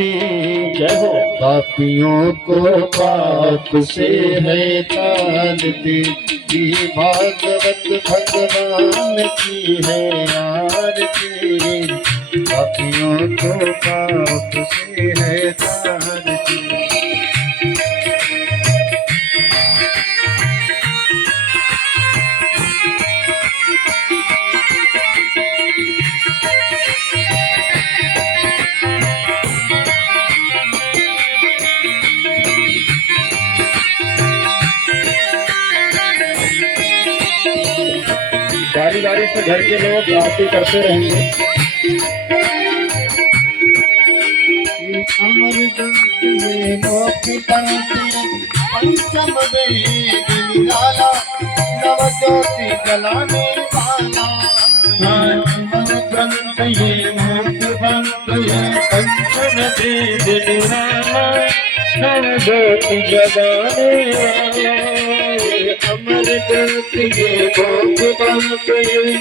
छूटी। जय हो। पापियों को पाप से है तारती, ये भागवत भगवान की है आरती। पापियों को पाप से है तारती। बारी बारी से घर के लोग आरती करते रहेंगे। अमर ग्रंथ में पंचम वेद निराला, नव ज्योति जलाने वाला। अमर ग्रंथ ये मोक्ष ग्रंथ ये पंचम वेद निराला, नव ज्योति जलाने वाला। अमर ग्रंथ ये मोक्ष ग्रंथ ये